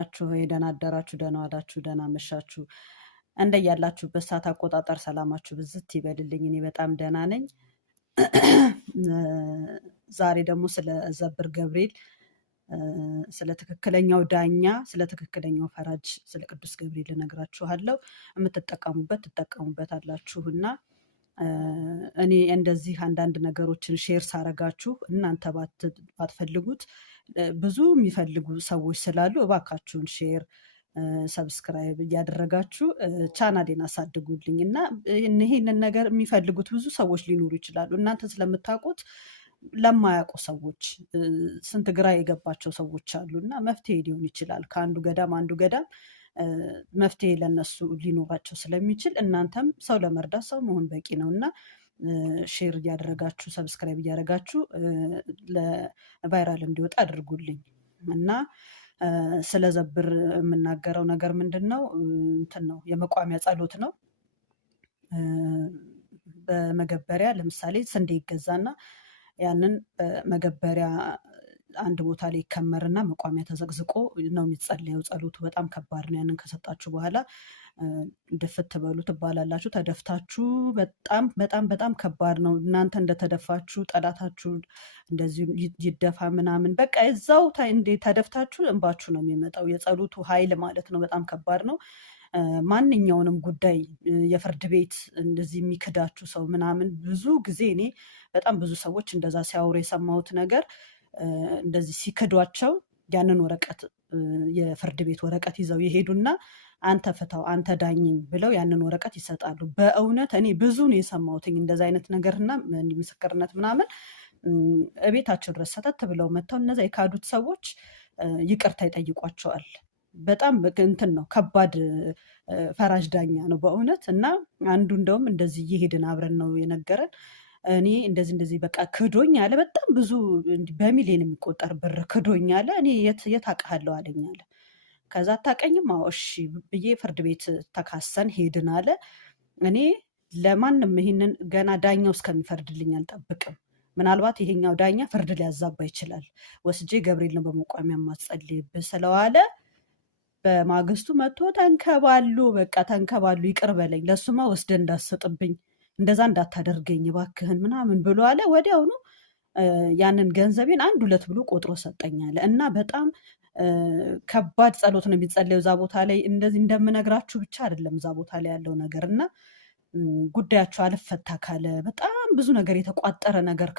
ናችሁ ወይ? ደህና አደራችሁ፣ ደህና ዋላችሁ፣ ደህና አመሻችሁ። እንደያላችሁበት ሰዓት አቆጣጠር ሰላማችሁ ብዝት ይበልልኝ። እኔ በጣም ደህና ነኝ። ዛሬ ደግሞ ስለ ዘብር ገብርኤል፣ ስለ ትክክለኛው ዳኛ፣ ስለ ትክክለኛው ፈራጅ፣ ስለ ቅዱስ ገብርኤል ልነግራችኋለሁ። የምትጠቀሙበት ትጠቀሙበታላችሁና እኔ እንደዚህ አንዳንድ ነገሮችን ሼር ሳረጋችሁ እናንተ ባትፈልጉት ብዙ የሚፈልጉ ሰዎች ስላሉ እባካችሁን ሼር ሰብስክራይብ እያደረጋችሁ ቻናሌን አሳድጉልኝ እና ይህንን ነገር የሚፈልጉት ብዙ ሰዎች ሊኖሩ ይችላሉ። እናንተ ስለምታውቁት ለማያውቁ ሰዎች ስንት ግራ የገባቸው ሰዎች አሉ እና መፍትሄ ሊሆን ይችላል። ከአንዱ ገዳም አንዱ ገዳም መፍትሄ ለነሱ ሊኖራቸው ስለሚችል እናንተም ሰው ለመርዳት ሰው መሆን በቂ ነው እና ሼር እያደረጋችሁ ሰብስክራይብ እያደረጋችሁ ለቫይራል እንዲወጣ አድርጉልኝ እና ስለ ዘብር የምናገረው ነገር ምንድን ነው? እንትን ነው፣ የመቋሚያ ጸሎት ነው። በመገበሪያ ለምሳሌ ስንዴ ይገዛና ያንን መገበሪያ አንድ ቦታ ላይ ይከመርና መቋሚያ ተዘቅዝቆ ነው የሚጸለየው። ጸሎቱ በጣም ከባድ ነው። ያንን ከሰጣችሁ በኋላ ድፍት በሉ ትባላላችሁ። ተደፍታችሁ በጣም በጣም በጣም ከባድ ነው። እናንተ እንደተደፋችሁ ጠላታችሁ እንደዚህ ይደፋ ምናምን በቃ እዛው ተደፍታችሁ እንባችሁ ነው የሚመጣው። የጸሎቱ ኃይል ማለት ነው። በጣም ከባድ ነው። ማንኛውንም ጉዳይ የፍርድ ቤት እንደዚህ የሚክዳችሁ ሰው ምናምን ብዙ ጊዜ እኔ በጣም ብዙ ሰዎች እንደዛ ሲያወሩ የሰማሁት ነገር እንደዚህ ሲክዷቸው ያንን ወረቀት የፍርድ ቤት ወረቀት ይዘው ይሄዱና አንተ ፍታው አንተ ዳኝኝ ብለው ያንን ወረቀት ይሰጣሉ። በእውነት እኔ ብዙ ነው የሰማሁትኝ እንደዛ አይነት ነገርና ምስክርነት ምናምን እቤታቸው ድረስ ሰተት ብለው መጥተው እነዛ የካዱት ሰዎች ይቅርታ ይጠይቋቸዋል። በጣም እንትን ነው፣ ከባድ ፈራጅ ዳኛ ነው በእውነት። እና አንዱ እንደውም እንደዚህ እየሄድን አብረን ነው የነገረን። እኔ እንደዚህ በቃ ክዶኝ አለ። በጣም ብዙ በሚሊዮን የሚቆጠር ብር ክዶኝ አለ። እኔ የት አውቃለሁ አለኝ አለ። ከዛ አታውቀኝም? አዎ እሺ ብዬ ፍርድ ቤት ተካሰን ሄድን አለ። እኔ ለማንም ይሄንን ገና ዳኛው እስከሚፈርድልኝ አልጠብቅም። ምናልባት ይሄኛው ዳኛ ፍርድ ሊያዛባ ይችላል። ወስጄ ገብርኤል ነው በመቋሚያ ማጸልይብህ ስለዋለ በማግስቱ መጥቶ በቃ ተንከባሉ ይቅር በለኝ፣ ለሱማ ወስደ እንዳሰጥብኝ እንደዛ እንዳታደርገኝ እባክህን ምናምን ብሎ አለ። ወዲያውኑ ያንን ገንዘቤን 1-2 ብሎ ቆጥሮ ሰጠኝ አለ። እና በጣም ከባድ ጸሎት ነው የሚጸለየው እዛ ቦታ ላይ። እንደዚህ እንደምነግራችሁ ብቻ አይደለም እዛ ቦታ ላይ ያለው ነገር እና ጉዳያችሁ አልፈታ ካለ በጣም ብዙ ነገር የተቋጠረ ነገር